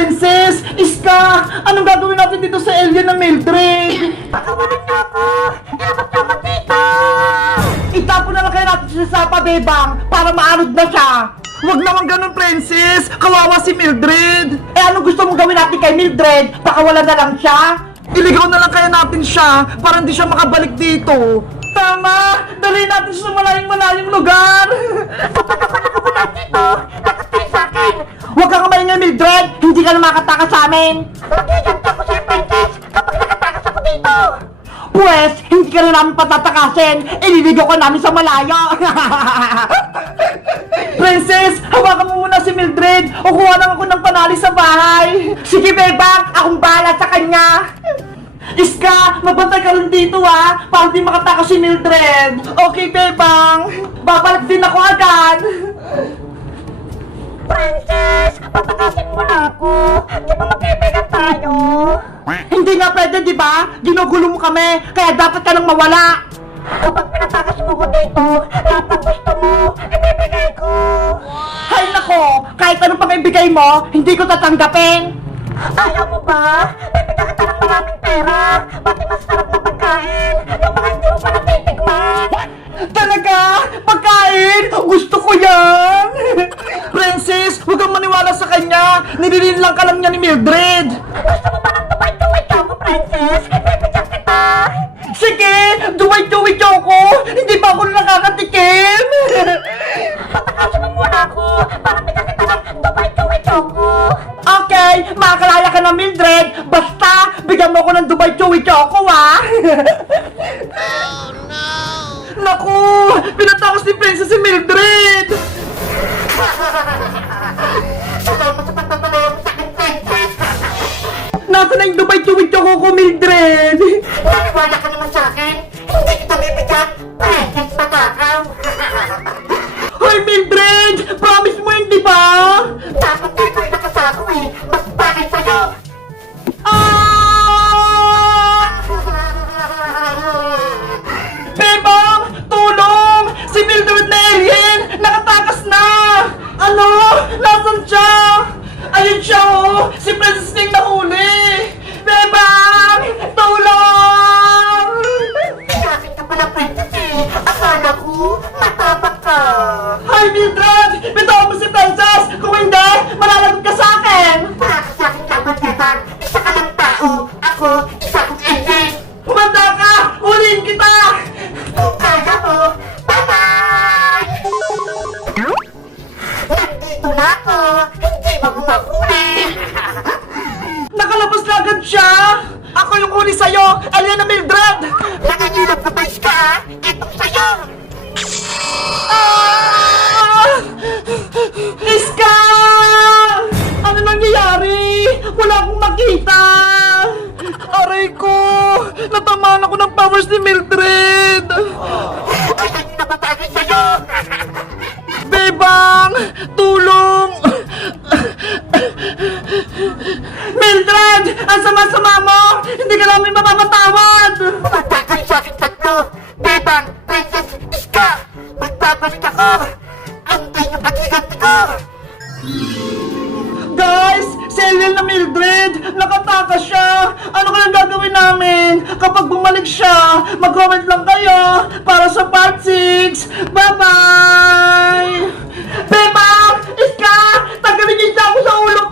Princess! Iska! Anong gagawin natin dito sa alien na Mildred? Pakawalan niyo ako! Ilabas niyo ako dito! Itapon na lang kaya natin siya sa pabebang para maanod na siya! Huwag naman ganun, Princess! Kawawa si Mildred! Eh, anong gusto mong gawin natin kay Mildred? Pakawalan na lang siya? Iligaw na lang kaya natin siya para hindi siya makabalik dito! Tama! Dali natin siya sa malayong lugar! Kapag ako nakawala dito, takot kayo sa akin! Huwag kang maingay, Mildred! Hindi ka na makatakas sa amin! Magigant ako sa'yo, Princess, kapag nakatakas ako dito! Pwes, hindi ka na namin patatakasin! Ililigaw ka namin sa malayo! Princess, hawakan mo muna si Mildred! O kuha lang ako ng panali sa bahay! Sige, Bebang! Akong bahala sa kanya! Iska, mabantay ka rin dito ha! Para di makatakas si Mildred! Okay, Bebang! Babalik din ako agad! Princess, patakasin mo na ako! Di ba magkaibigan tayo? Hindi nga pwede, di ba? Ginugulo mo kami, kaya dapat ka nang mawala! Kapag pinatakas mo ko dito, lahat ng gusto mo, ibibigay ko! Hay nako! Kahit ano pang ibigay mo, hindi ko tatanggapin! Ayaw mo ba? Bibigyan kita ng maraming pera! Pati masarap na pagkain! Yung mga hindi mo pa natitikman! Talaga? Pagkain? Gusto ko yan! Princess, huwag kang maniwala sa kanya! Nililin lang ka lang niya ni Mildred! Gusto mo ba ng tuway-tuway ko, Princess? Bibigyan kita! Sige! Duway-duway ko! Hindi ba ako nakakatikim? Patakasin mo muna ako para bigyan kita ng tuway-tuway ko! Okay, makakalaya ka na Mildred! Basta, bigyan mo ko ng Dubai Chewy Choco, ha? Oh, no! Naku! Pinatakas ni Princess si Mildred! Salamat sa pagpapalawag sa akin, Princess! Nasaan na yung Dubai Chewy Choco ko, Mildred? Naniwala ka naman sa akin? Hindi kita bibigyan! Princess matakaw! Hoy, Mildred! Promise mo hindi ba? Dapat dito ay nakasako eh! Mas bagay sa'yo! Ah! Bebang! Tulong! Si Mildred na alien! Nakatakas na! Ano? Nasaan siya? Ayun siya, oh! Si Princess Ning nahuli! Bebang! Tulong! Pinakit ka pala, Princess eh! Akala ko, matapang ka! Hi, Mildred! Bitawan mo si Princess! Kung hindi, malalagot ka sa akin! Wala ka sa akin laban, Bebang! Isa ka lang tao! Ako, isa kong alien! Humanda ka! Huliin kita! Kung kaya mo, bye-bye! Nandito na ako! Hindi mo ko mahuli! Nakalabas na agad siya! Ako yung huli sa'yo! Alien na Mildred! Nangangilap ka ba, Iska? Itong sa'yo! Ah! Iska! Ano nangyayari? Wala akong makita! Aray ko! Natamaan ako ng powers ni Mildred! Ayan na ba tayo sa'yo? Bebang! Tulong! Mildred! Ang sama-sama mo! Hindi ka namin mapapatawad! Bumanda kayo sa akin tatlo! Bebang, Princess, Iska! Magbabalik ako! Antay yung pag-iganti ko! Guys! Si alien na Mildred! Nakatakas siya! Ano kaya gagawin namin? Kapag bumalik siya, mag-comment lang kayo para sa part 6! Bye-bye! Bebang! Iska! Tanggalin niyo siya ako sa ulo